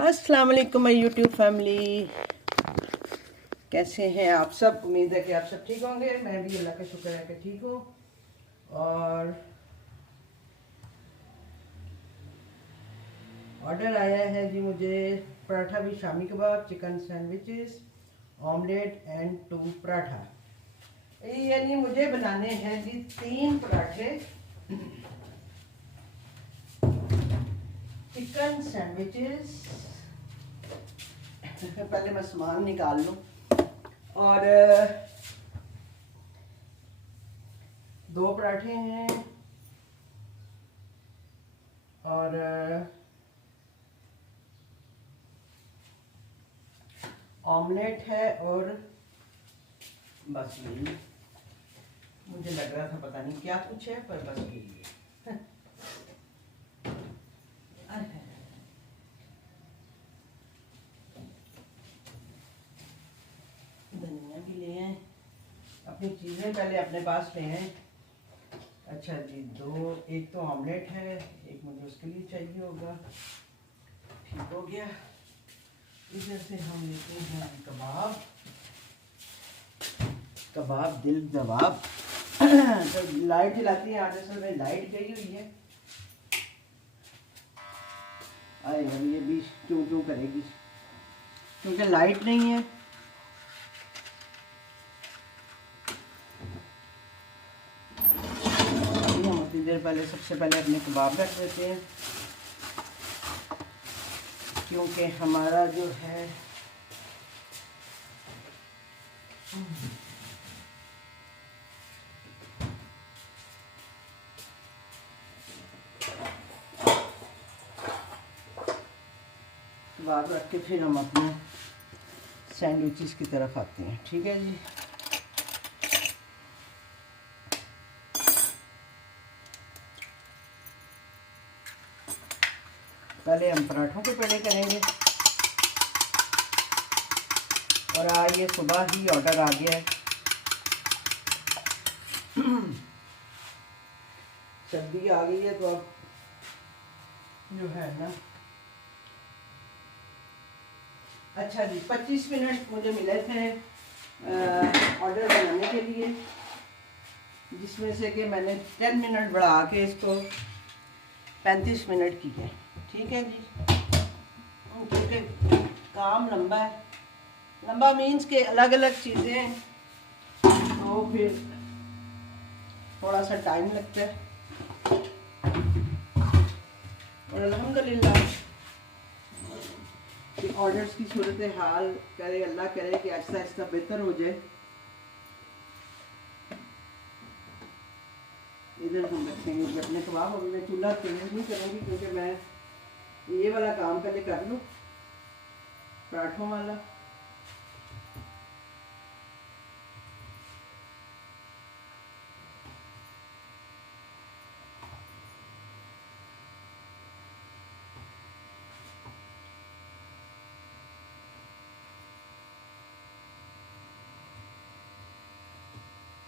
अस्सलाम वालेकुम my YouTube family. कैसे हैं आप सब? उम्मीद है कि आप सब ठीक होंगे। मैं भी अल्लाह का शुक्र है कि ठीक हूँ। और ऑर्डर आया है जी मुझे पराठा भी शामी कबाब, चिकन सैंडविचेस, ऑमलेट एंड 2 पराठा। यानी मुझे बनाने हैं जी 3 पराठे, चिकन सैंडविचेस। पहले मैं सामान निकाल लूँ। और 2 पराठे हैं और ऑमलेट है। और बस यही मुझे लग रहा था, पता नहीं क्या कुछ है, पर बस यही है। धनिया भी ले आए, अपनी चीज़ें पहले अपने पास ले आए। अच्छा जी, 2, एक तो ऑमलेट है, एक मुझे उसके लिए चाहिए होगा। ठीक हो गया। इधर से हम लेते हैं कबाब दिल जवाब। तो लाइट जलाती है, आज असल में लाइट गई हुई है। अरे यार ये भी चूं चूं करेगी क्योंकि लाइट नहीं है। हम उतनी देर पहले सबसे पहले अपने कबाब रख देते हैं, क्योंकि हमारा जो है कबाब रख के फिर हम अपने सैंडविचेस की तरफ आते हैं। ठीक है जी। पहले हम पराठों के पेड़े करेंगे। और आज ये सुबह ही ऑर्डर आ गया है। सर्दी आ गई है तो अब जो है ना, अच्छा जी, 25 मिनट मुझे मिले थे ऑर्डर बनाने के लिए, जिसमें से कि मैंने 10 मिनट बढ़ा के इसको 35 मिनट की है। ठीक है जी। क्योंकि काम लंबा है, लंबा मीन्स के अलग अलग चीज़ें, तो फिर थोड़ा सा टाइम लगता है। और अल्हम्दुलिल्लाह कि ऑर्डर्स की सूरत हाल करे, अल्लाह करे कि आहिस्ता आहिस्ता बेहतर हो जाए। इधर हम रखेंगे अपने कबाब। अभी मैं चूल्हा चेंज नहीं करूँगी क्योंकि मैं ये वाला काम पहले कर लूँ, पराठों वाला।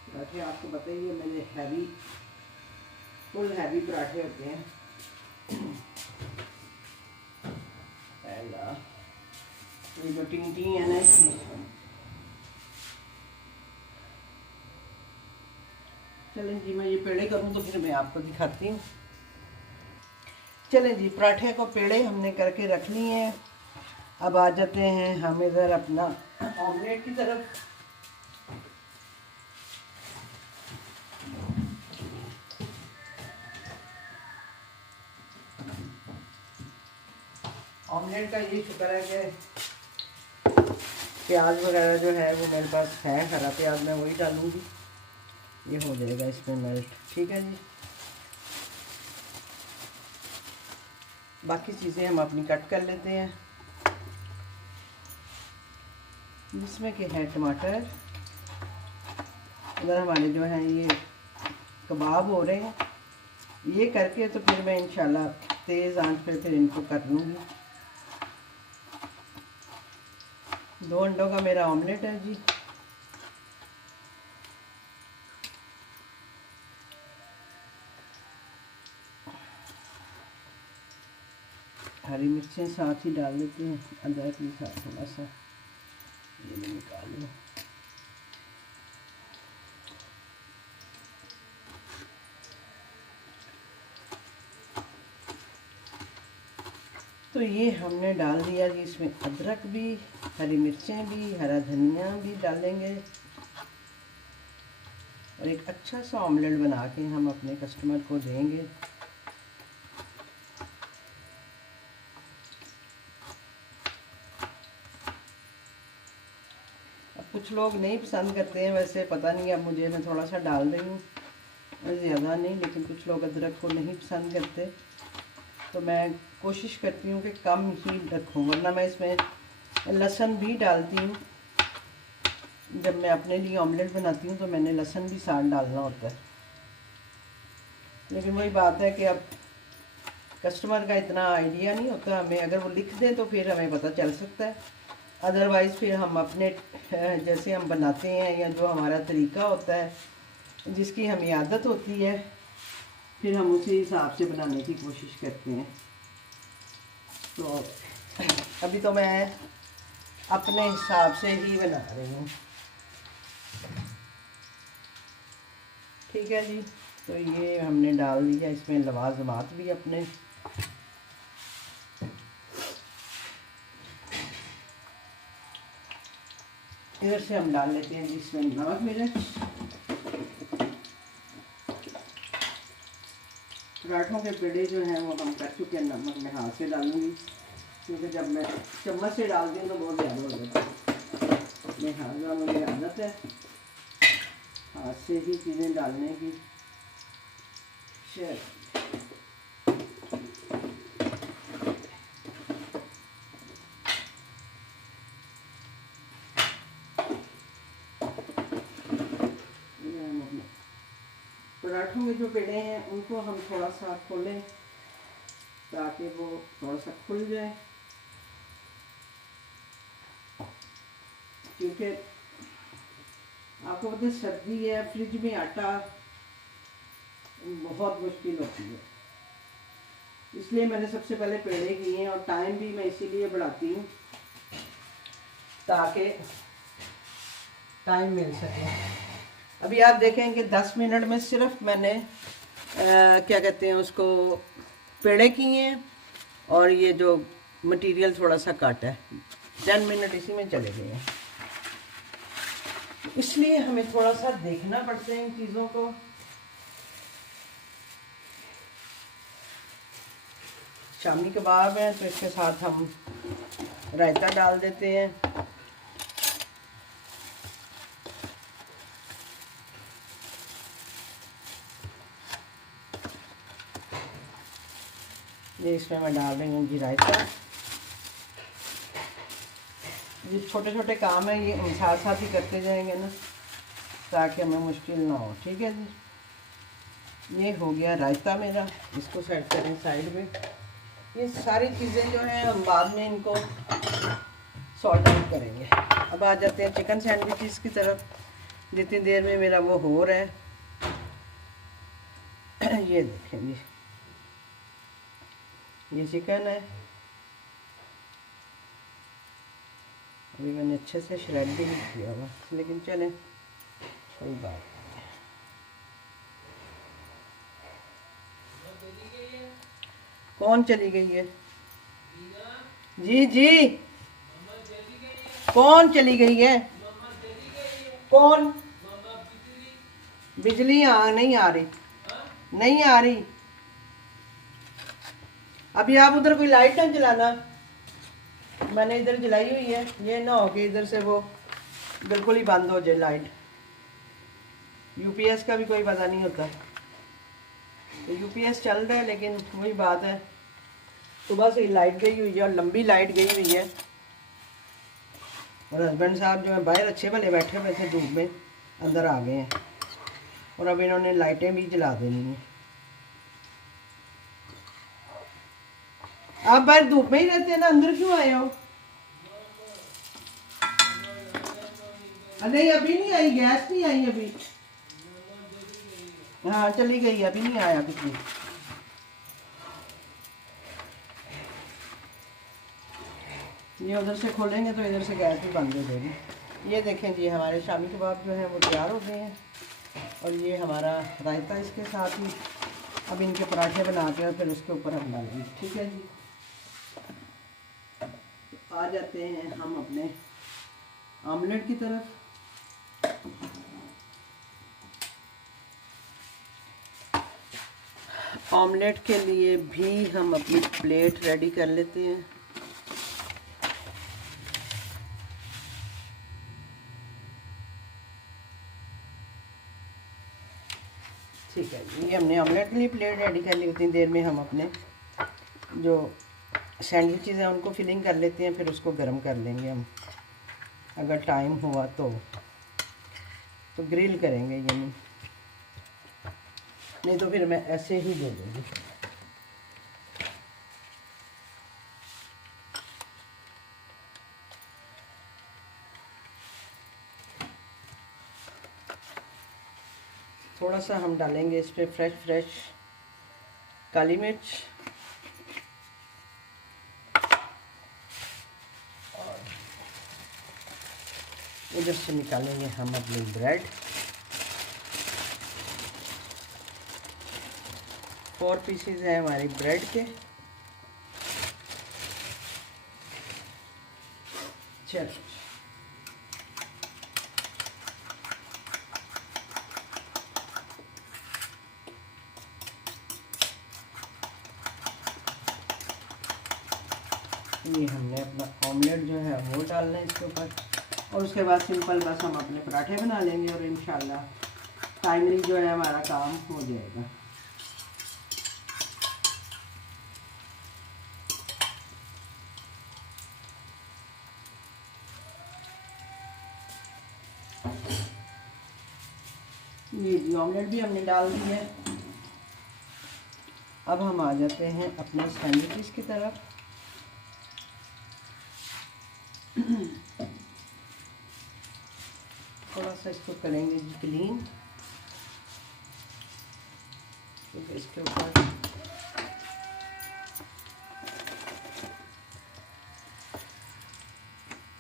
पराठे आपको बताइए मेरे हैवी, फुल हैवी पराठे होते हैं। ये जो टिंटी है ना इसकी, चलें जी, मैं ये पेड़े करूँ तो फिर मैं आपको दिखाती हूँ। चलें जी, पराठे को पेड़े हमने करके रख लिए हैं। अब आ जाते हैं हम इधर अपना ऑमलेट की तरफ। ऑमलेट का ये शुक्र है कि प्याज वगैरह जो है वो मेरे पास है, हरा प्याज मैं वही डालूँगी, ये हो जाएगा इसमें मेल्ट। ठीक है जी। बाकी चीज़ें हम अपनी कट कर लेते हैं, जिसमें कि है टमाटर। अगर हमारे जो है ये कबाब हो रहे हैं, ये करके तो फिर मैं इंशाल्लाह तेज़ आंच पे फिर इनको कर लूँगी। 2 अंडों का मेरा ऑमलेट है जी। हरी मिर्चें साथ ही डाल देते हैं, अदरक भी साथ थोड़ा सा, ये भी निकाल लो। तो ये हमने डाल दिया जी, इसमें अदरक भी, हरी मिर्चें भी, हरा धनिया भी डालेंगे और एक अच्छा सा ऑमलेट बना के हम अपने कस्टमर को देंगे। अब कुछ लोग नहीं पसंद करते हैं, वैसे पता नहीं, अब मुझे, मैं थोड़ा सा डाल रही हूँ, ज़्यादा नहीं, लेकिन कुछ लोग अदरक को नहीं पसंद करते, तो मैं कोशिश करती हूँ कि कम ही रखूँ, वरना मैं इसमें लहसुन भी डालती हूँ। जब मैं अपने लिए ऑमलेट बनाती हूँ तो मैंने लहसुन भी साथ डालना होता है, लेकिन वही बात है कि अब कस्टमर का इतना आइडिया नहीं होता हमें, अगर वो लिख दें तो फिर हमें पता चल सकता है, अदरवाइज़ फिर हम अपने जैसे हम बनाते हैं या जो हमारा तरीका होता है, जिसकी हमें आदत होती है, फिर हम उसी हिसाब से बनाने की कोशिश करते हैं। तो अभी तो मैं अपने हिसाब से ही बना रही हूँ, ठीक है जी। तो ये हमने डाल दिया, इसमें लवाजमात भी अपने, इधर से हम डाल लेते हैं इसमें नमक मिर्च। पराठों के पेड़े जो हैं वो हम कर चुके हैं, नमक में हाथ से डालूंगी, क्योंकि जब मैं चम्मच से डालती हूँ तो बहुत ज़्यादा हो जाता है, लिहाजा मुझे आदत है हाथ से ही चीज़ें डालने की। ये पराठों के जो पेड़े हैं उनको हम थोड़ा सा खोलें ताकि वो थोड़ा सा खुल जाए, क्योंकि आपको पता है सर्दी है, फ्रिज में आटा बहुत मुश्किल होती है, इसलिए मैंने सबसे पहले पेड़े किए हैं, और टाइम भी मैं इसीलिए बढ़ाती हूँ ताकि टाइम मिल सके। अभी आप देखें कि 10 मिनट में सिर्फ मैंने क्या कहते हैं उसको, पेड़े किए हैं, और ये जो मटेरियल थोड़ा सा काटा है, 10 मिनट इसी में चले गए हैं। इसलिए हमें थोड़ा सा देखना पड़ता है इन चीज़ों को। शामी कबाब है तो इसके साथ हम रायता डाल देते हैं। ये इसमें मैं डाल रही हूँ जी रायता। ये छोटे छोटे काम है, ये हम साथ साथ ही करते जाएंगे ना, ताकि हमें मुश्किल ना हो, ठीक है जी। ये हो गया रायता मेरा, इसको सेट करें साइड में। ये सारी चीज़ें जो हैं हम बाद में इनको सॉल्ट आउट करेंगे। अब आ जाते हैं चिकन सैंडविचेस की तरफ। जितनी देर में मेरा वो हो रहा है ये देखें जी, ये चिकन है, अभी मैंने अच्छे से श्रेड भी नहीं किया हुआ, लेकिन चलें कोई बात नहीं। कौन चली गई है जी? जी कौन चली गई है? कौन? बिजली नहीं आ रही, नहीं आ रही। अभी आप उधर कोई लाइट ना जलाना, मैंने इधर जलाई हुई है, ये ना हो कि इधर से वो बिल्कुल ही बंद हो जाए लाइट। यूपीएस का भी कोई पता नहीं होता, तो यूपीएस चल रहा है, लेकिन वही बात है सुबह से लाइट गई हुई है, और लंबी लाइट गई हुई है, और हस्बैंड साहब जो है बाहर अच्छे भले बैठे हुए थे धूप में, अंदर आ गए हैं, और अब इन्होंने लाइटें भी जला देनी है। आप बाहर धूप में ही रहते हैं ना, अंदर क्यों आए हो? नहीं अभी नहीं आई, गैस नहीं आई अभी। हाँ चली गई, अभी नहीं आया किसी। ये उधर से खोलेंगे तो इधर से गैस भी बंद हो जाएगी। ये देखें जी, हमारे शामी कबाब जो हैं वो तैयार हो गए हैं, और ये हमारा रायता इसके साथ ही। अब इनके पराठे बना के और फिर उसके ऊपर हम डालेंगे। ठीक है जी, तो आ जाते हैं हम अपने आमलेट की तरफ। ऑमलेट के लिए भी हम अपनी प्लेट रेडी कर लेते हैं। ठीक है, ये हमने ऑमलेट के लिए प्लेट रेडी कर ली। उतनी देर में हम अपने जो सैंडविचेस हैं उनको फिलिंग कर लेते हैं, फिर उसको गर्म कर लेंगे हम। अगर टाइम हुआ तो ग्रिल करेंगे, यानी नहीं तो फिर मैं ऐसे ही दे दूँगी। थोड़ा सा हम डालेंगे इस पर फ्रेश काली मिर्च, और इधर से निकालेंगे हम अपनी ब्रेड। 4 पीसेस हैं हमारी ब्रेड के। चलो, ये हमने अपना ऑमलेट जो है वो डालना है इसके ऊपर, और उसके बाद सिंपल बस हम अपने पराठे बना लेंगे और इंशाल्लाह टाइमली जो है हमारा काम हो जाएगा। ये जी ऑमलेट भी हमने डाल दी है। अब हम आ जाते हैं अपने सैंडविचेस की तरफ। थोड़ा सा इसको करेंगे जी क्लीन, क्योंकि इसके ऊपर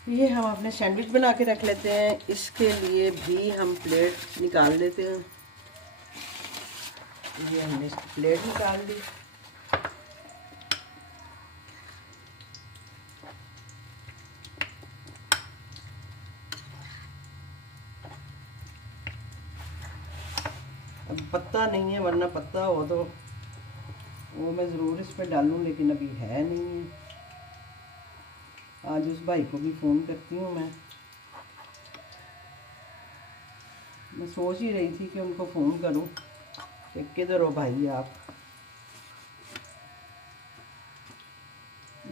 ये हम अपने सैंडविच बना के रख लेते हैं। इसके लिए भी हम प्लेट निकाल लेते हैं। ये हमने प्लेट निकाल दी। अब पत्ता नहीं है, वरना पत्ता हो तो वो मैं ज़रूर इस पर डालूँ, लेकिन अभी है नहीं है। आज उस भाई को भी फ़ोन करती हूँ मैं सोच ही रही थी कि उनको फ़ोन करूँ कि किधर हो भाई आप।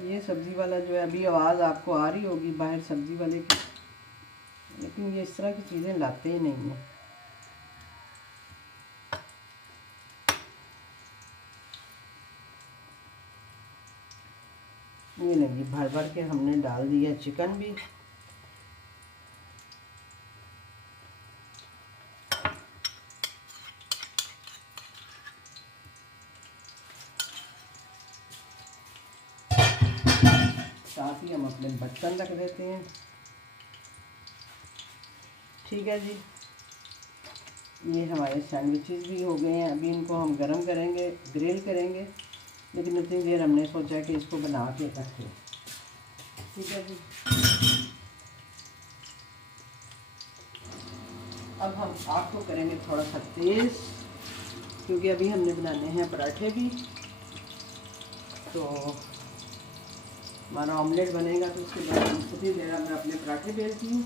ये सब्ज़ी वाला जो है, अभी आवाज़ आपको आ रही होगी बाहर सब्ज़ी वाले की, लेकिन ये इस तरह की चीज़ें लाते ही नहीं हैं। ये लगी भर भर के हमने डाल दिया चिकन भी। साथ ही हम अपने बर्तन रख देते हैं। ठीक है जी, ये हमारे सैंडविचेस भी हो गए हैं। अभी इनको हम गरम करेंगे, ग्रिल करेंगे, लेकिन उतनी देर हमने सोचा कि इसको बना के रखें। ठीक है जी, अब हम आग को करेंगे थोड़ा सा तेज़, क्योंकि अभी हमने बनाने हैं पराठे भी। तो हमारा ऑमलेट बनेगा, तो उसके बाद उतनी देर मैं अपने पराठे बेलती हूँ।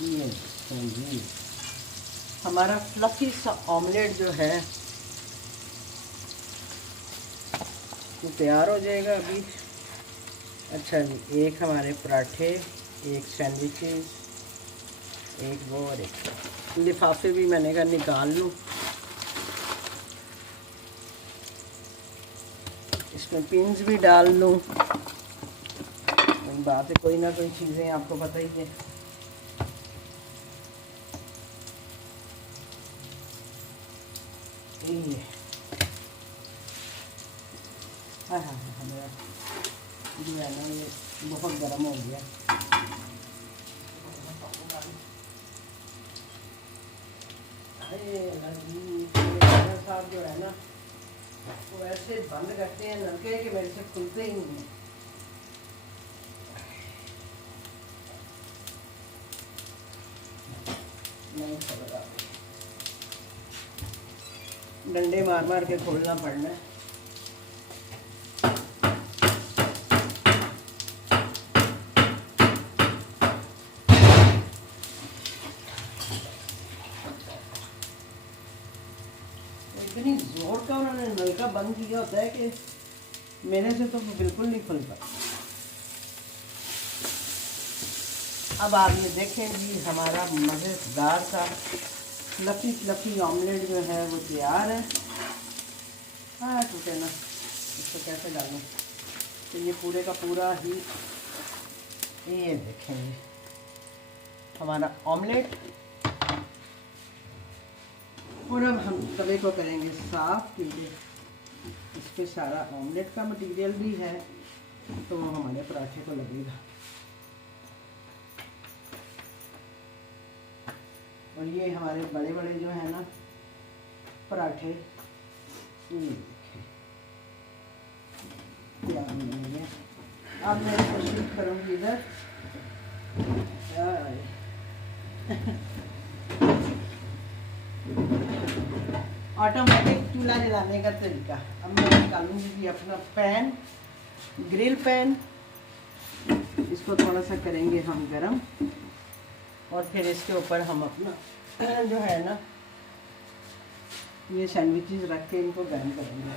ये देखें जी, हमारा फ्लफी सा ऑमलेट जो है वो तैयार हो जाएगा अभी। अच्छा जी, एक हमारे पराठे, एक सैंडविचेस, एक वो और एक लिफाफे भी मैंने कहा निकाल लूँ, इसमें पिन्स भी डाल लूँ। कोई बात है, कोई ना कोई चीज़ें आपको पता ही है। ये हाँ हाँ हाँ, मेरा जो है ना ये बहुत गर्म हो गया। साहब जो है ना वो ऐसे बंद करते हैं नलके कि मेरे से खुलते ही नहीं। नहीं खोल रहा, डंडे मार मार के खोलना पड़ना है। इतनी जोर का उन्होंने नलका बंद किया होता है कि मेरे से तो बिल्कुल नहीं खुलता। अब आप ये देखें जी, हमारा मज़ेदार सा फ्लफी फ्लफी ऑमलेट जो है वो तैयार है। हाँ टूटे ना, इसको कैसे डालूं? तो ये पूरे का पूरा ही, ये देखें जी हमारा ऑमलेट। और अब हम तवे को करेंगे साफ, क्योंकि इस पर सारा ऑमलेट का मटेरियल भी है तो वो हमारे पराठे को लगेगा। और ये हमारे बड़े बड़े जो है ना पराठे, ये देखें क्या बनेंगे। अब मैं इसको शिफ्ट करूँगी इधर। ऑटोमेटिक चूल्हा जलाने का तरीका। अब मैं निकालूंगी जी अपना पैन, ग्रिल पैन, इसको थोड़ा सा करेंगे हम गरम और फिर इसके ऊपर हम अपना जो है ना ये सैंडविचेस रख के इनको गर्म करेंगे।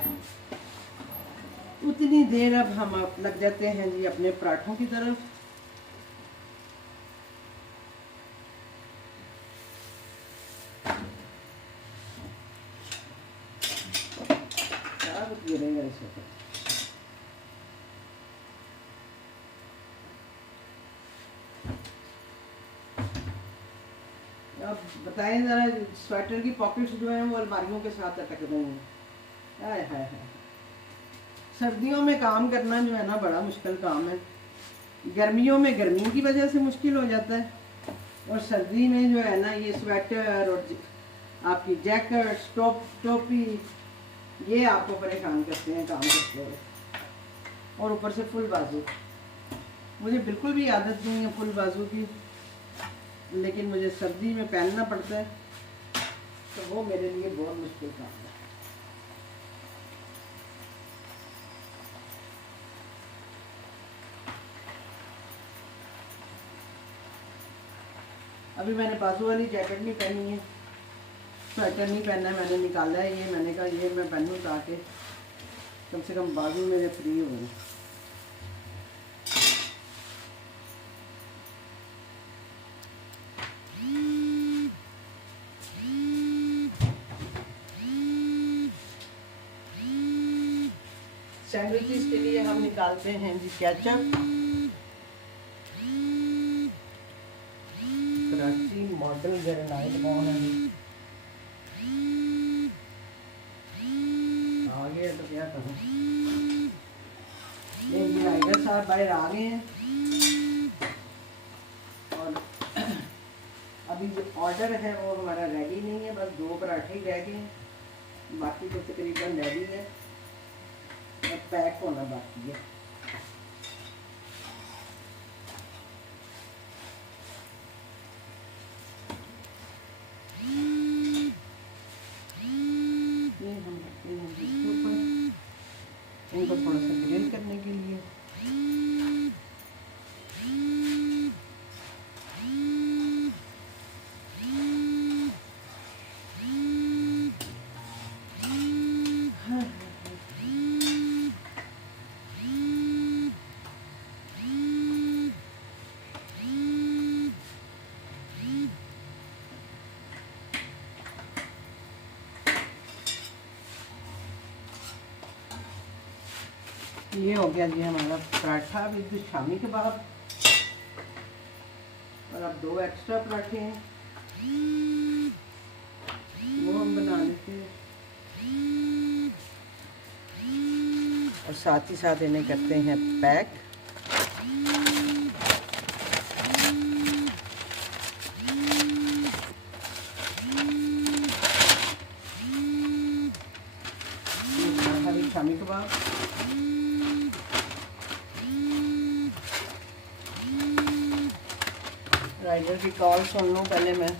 उतनी देर अब हम लग जाते हैं जी अपने पराठों की तरफ। गिरेगा इसे तो। अब बताएं ज़रा, स्वेटर की पॉकेट्स जो हैं वो अलमारियों के साथ अटक रही हैं। हाय हाय हाय, सर्दियों में काम करना जो है ना बड़ा मुश्किल काम है। गर्मियों में गर्मी की वजह से मुश्किल हो जाता है, और सर्दी में जो है ना ये स्वेटर और आपकी जैकेट, टोपी, ये आपको परेशान करते हैं काम करते हुए। और ऊपर से फुल बाजू, मुझे बिल्कुल भी आदत नहीं है फुल बाजू की, लेकिन मुझे सर्दी में पहनना पड़ता है, तो वो मेरे लिए बहुत मुश्किल काम है। अभी मैंने बाजू वाली जैकेट नहीं पहनी है, स्वेटर नहीं पहनना है, मैंने निकाला है ये। मैंने कहा ये मैं पहनूँ ताकि कम से कम बाजू मेरे फ्री हो गए। सैंडविचेस के लिए हम निकालते हैं जी केचप। कराची मॉडल ग्रेनाइट कौन है जी? आ गए तो क्या करूँ, राइडर साहब बाहर आ गए हैं। और अभी जो ऑर्डर है वो हमारा रेडी नहीं है, बस 2 पराठे ही रह गए हैं, बाकी तो तकरीबन रेडी है, अब पैक होना बाकी है। ये हम रखते हैं इसके ऊपर, इनको थोड़ा सा ग्रिल करने के लिए। ये हो गया जी हमारा पराठा विद शामी कबाब। और अब 2 एक्स्ट्रा पराठे हैं, वो हम बना लेते हैं और साथ ही साथ इन्हें करते हैं पैक। शामी कबाब, राइडर की कॉल सुन लूँ पहले मैं।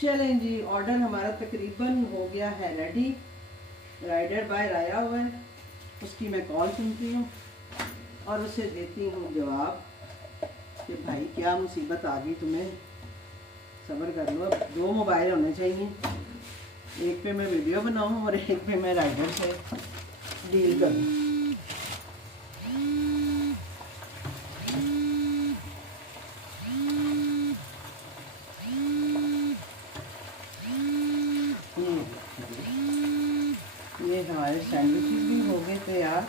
चलें जी, ऑर्डर हमारा तकरीबन हो गया है रेडी। राइडर बाहर आया हुआ है, उसकी मैं कॉल सुनती हूँ और उसे देती हूँ जवाब कि भाई क्या मुसीबत आ गई तुम्हें, सब्र कर लो। 2 मोबाइल होने चाहिए, एक पे मैं वीडियो बनाऊँ और एक पे मैं राइडर से डील करूँ। ये हमारे सैंडविचेस भी हो गए तैयार।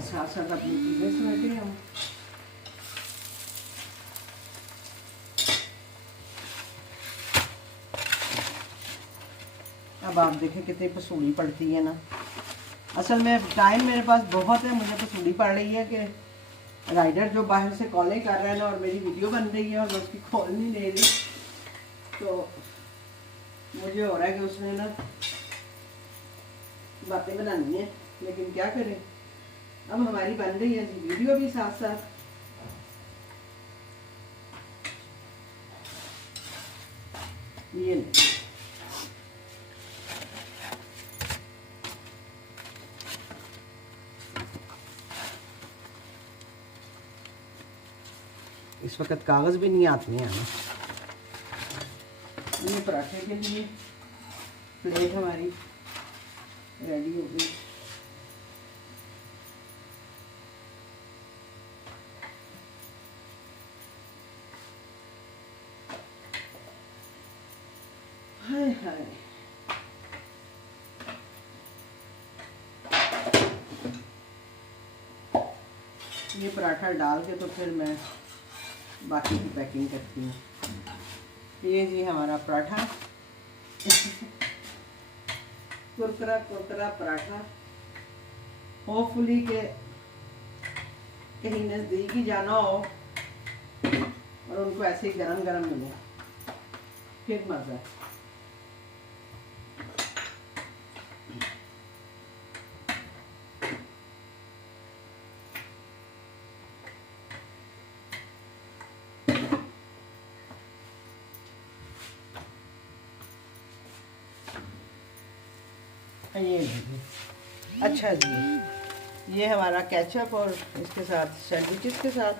साथ साथ अपनी चीज़ें समेटे हम। अब आप देखें कितनी पसूली पड़ती है ना। असल में टाइम मेरे पास बहुत है, मुझे पसूली पड़ रही है कि राइडर जो बाहर से कॉलें कर रहा है ना और मेरी वीडियो बन रही है और मैं उसकी कॉल नहीं ले रही, तो मुझे हो रहा है कि उसने ना बातें बनानी है, लेकिन क्या करें, अब हमारी बन रही है जी वीडियो भी साथ साथ। ये नहीं, इस वक्त कागज़ भी नहीं आते हैं हमें। ये पराठे के लिए प्लेट हमारी रेडी हो गई। हाय हाय, ये पराठा डाल के तो फिर मैं बाकी की पैकिंग करती हूँ। ये जी हमारा पराठा कुरकुरा कुरकुरा पराठा, होपफुली के कहीं नज़दीक ही जाना हो और उनको ऐसे ही गरम गरम मिले, फिर मज़ा। ये अच्छा जी, ये हमारा केचप और इसके साथ सैंडविचेस के साथ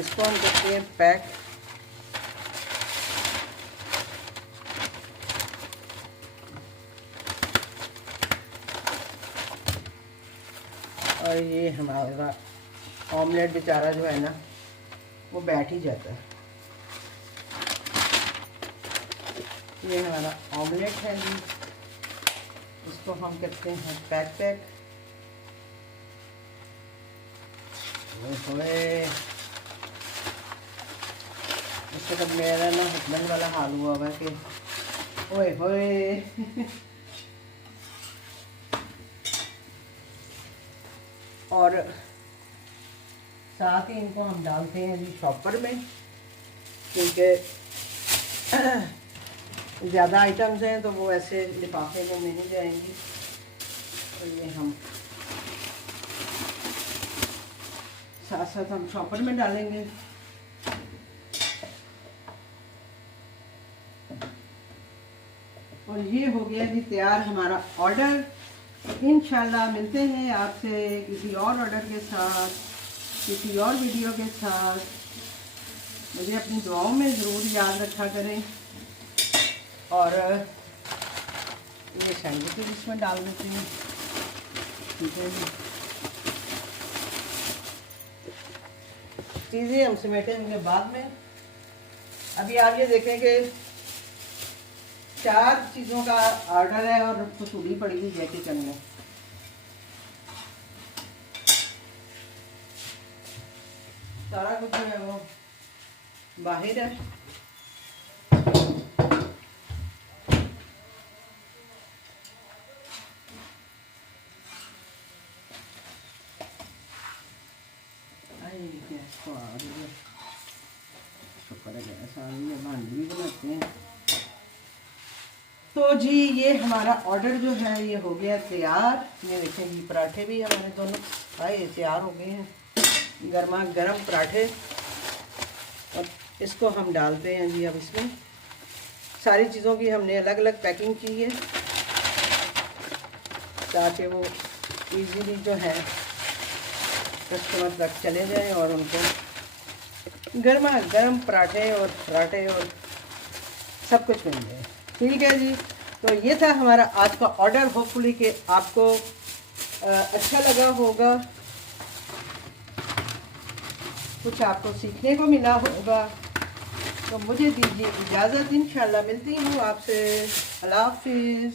इसको हम करते हैं पैक। और ये हमारा ऑमलेट बेचारा जो है ना वो बैठ ही जाता है। ये हमारा ऑमलेट है जी, इसको हम करते हैं पैक। इससे तब मेरा ना हस्बैंड वाला हाल हुआ हुआ कि ओए होए और साथ ही इनको हम डालते हैं जी शॉपर में, क्योंकि ज़्यादा आइटम्स हैं तो वो ऐसे लिफाफे में नहीं जाएंगी। तो ये हम साथ साथ हम शॉपर में डालेंगे। और ये हो गया जी तैयार हमारा ऑर्डर। इंशाल्लाह मिलते हैं आपसे किसी और ऑर्डर के साथ, किसी और वीडियो के साथ। मुझे अपनी दुआओं में ज़रूर याद रखा करें। और ये सैंडविच भी इसमें डाल देते हैं। ठीक है जी, चीज़ें हम समेटेंगे बाद में। अभी आप ये देखें कि 4 चीज़ों का ऑर्डर है और कसूरी पड़ी हुई है किचन में। सारा कुछ जो है वो बाहर है। गैस को आ रही है, शुक्र है गैस आ रही है, भांडी भी बनाते हैं। तो जी ये हमारा ऑर्डर जो है ये हो गया तैयार। ये देखें जी, पराठे भी हमारे दोनों आए तैयार हो गए हैं, गर्मा गर्म पराठे। और इसको हम डालते हैं जी अब इसमें। सारी चीज़ों की हमने अलग अलग पैकिंग की है ताकि वो इजीली जो है कस्टमर तक चले जाएं और उनको गर्मा गर्म पराठे और सब कुछ मिल जाए। ठीक है जी, तो ये था हमारा आज का ऑर्डर। होपफुली कि आपको अच्छा लगा होगा, कुछ आपको सीखने को मिला होगा। तो मुझे दीजिए इजाज़त, इंशाल्लाह मिलती हूँ आपसे। अल्लाह हाफिज़।